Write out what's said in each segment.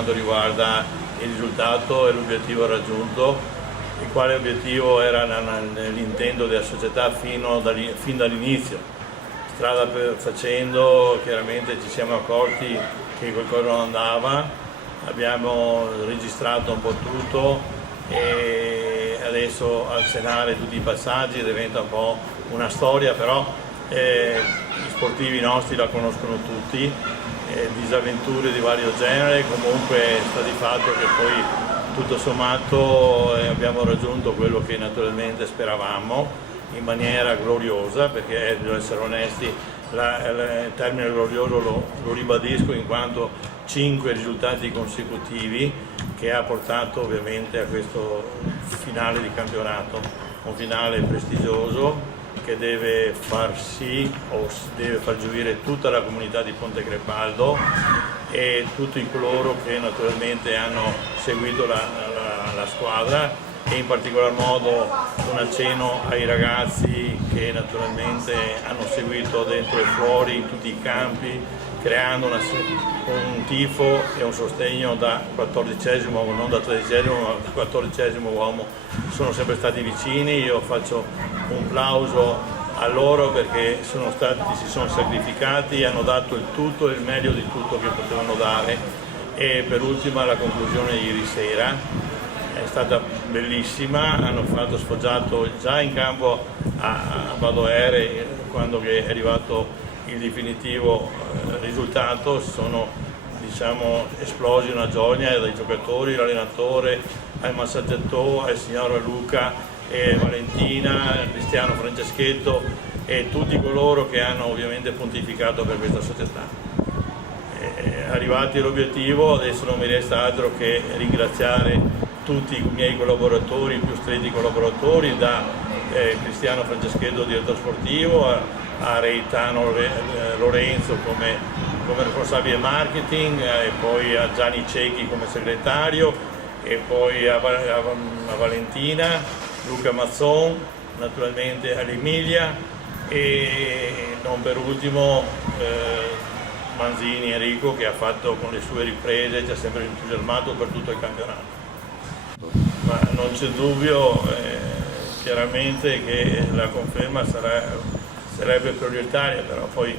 quanto riguarda il risultato e l'obiettivo raggiunto, il quale obiettivo era nell'intento della società fin dall'inizio. Strada facendo chiaramente ci siamo accorti che qualcosa non andava, abbiamo registrato un po' tutto e adesso accennare tutti i passaggi diventa un po' una storia, però gli sportivi nostri la conoscono tutti, disavventure di vario genere, comunque sta di fatto che poi tutto sommato abbiamo raggiunto quello che naturalmente speravamo in maniera gloriosa, perché devo essere onesti, il termine glorioso lo ribadisco in quanto 5 risultati consecutivi che ha portato ovviamente a questo finale di campionato, un finale prestigioso che deve far sì o deve far gioire tutta la comunità di Ponte Crepaldo e tutti coloro che naturalmente hanno seguito la squadra, e in particolar modo un accenno ai ragazzi che naturalmente hanno seguito dentro e fuori in tutti i campi, creando un tifo e un sostegno da 14esimo, non da 13esimo ma da 14esimo uomo. Sono sempre stati vicini, io faccio un plauso a loro perché si sono sacrificati, hanno dato il tutto e il meglio di tutto che potevano dare. E per ultima la conclusione di ieri sera è stata bellissima, hanno sfoggiato già in campo a Badoere, quando è arrivato il definitivo risultato, sono esplosi una gioia dai giocatori, l'allenatore, al massaggiatore, al signor Luca e Valentina, Cristiano Franceschetto e tutti coloro che hanno ovviamente pontificato per questa società. Arrivati all'obiettivo adesso non mi resta altro che ringraziare tutti i miei collaboratori, i più stretti collaboratori, da Cristiano Franceschetto, direttore sportivo, a Reitano Lorenzo come responsabile marketing, e poi a Gianni Cecchi come segretario, e poi a Valentina, Luca Mazzon, naturalmente all'Emilia, e non per ultimo Manzini Enrico, che ha fatto con le sue riprese, ci ha sempre entusiasmato per tutto il campionato. Ma non c'è dubbio chiaramente che la conferma sarebbe prioritaria, però poi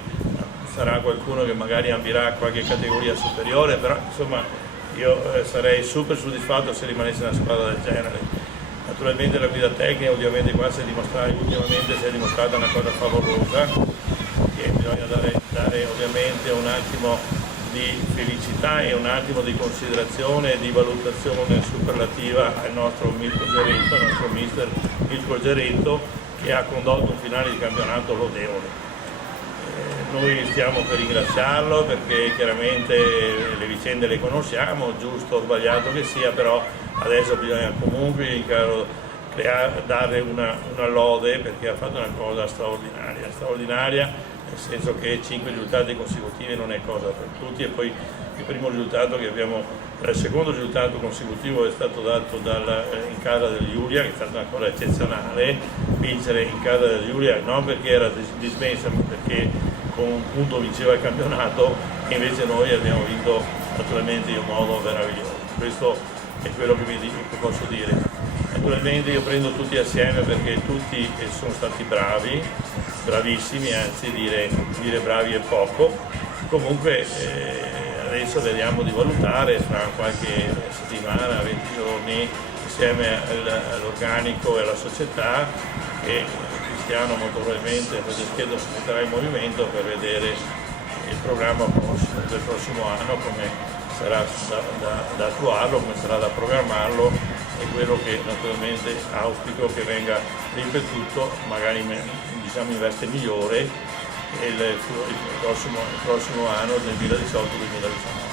sarà qualcuno che magari ambirà a qualche categoria superiore, però insomma io sarei super soddisfatto se rimanesse una squadra del genere. Naturalmente la guida tecnica ovviamente qua ultimamente si è dimostrata una cosa favolosa, che bisogna dare ovviamente un attimo di felicità e un attimo di considerazione e di valutazione superlativa al nostro Mirko Geretto, al nostro mister Mirko Geretto, che ha condotto un finale di campionato lodevole. Noi stiamo per ringraziarlo perché chiaramente le vicende le conosciamo, giusto o sbagliato che sia, però adesso bisogna comunque dare una lode, perché ha fatto una cosa straordinaria, nel senso che 5 risultati consecutivi non è cosa per tutti, e poi il secondo risultato consecutivo è stato dato in casa del Giulia, che è stata una cosa eccezionale, vincere in casa del Giulia, non perché era dismessa, ma perché con un punto vinceva il campionato, e invece noi abbiamo vinto naturalmente in un modo meraviglioso. Questo è quello che posso dire. Naturalmente io prendo tutti assieme perché tutti sono stati bravi, bravissimi, anzi dire bravi è poco. Comunque adesso vediamo di valutare fra qualche settimana, 20 giorni, insieme all'organico e alla società, e Cristiano molto probabilmente Franceschetto si metterà in movimento per vedere il programma del prossimo anno, come sarà da attuarlo, come sarà da programmarlo, e quello che naturalmente auspico che venga ripetuto, magari in veste migliore, il prossimo anno del 2018-2019.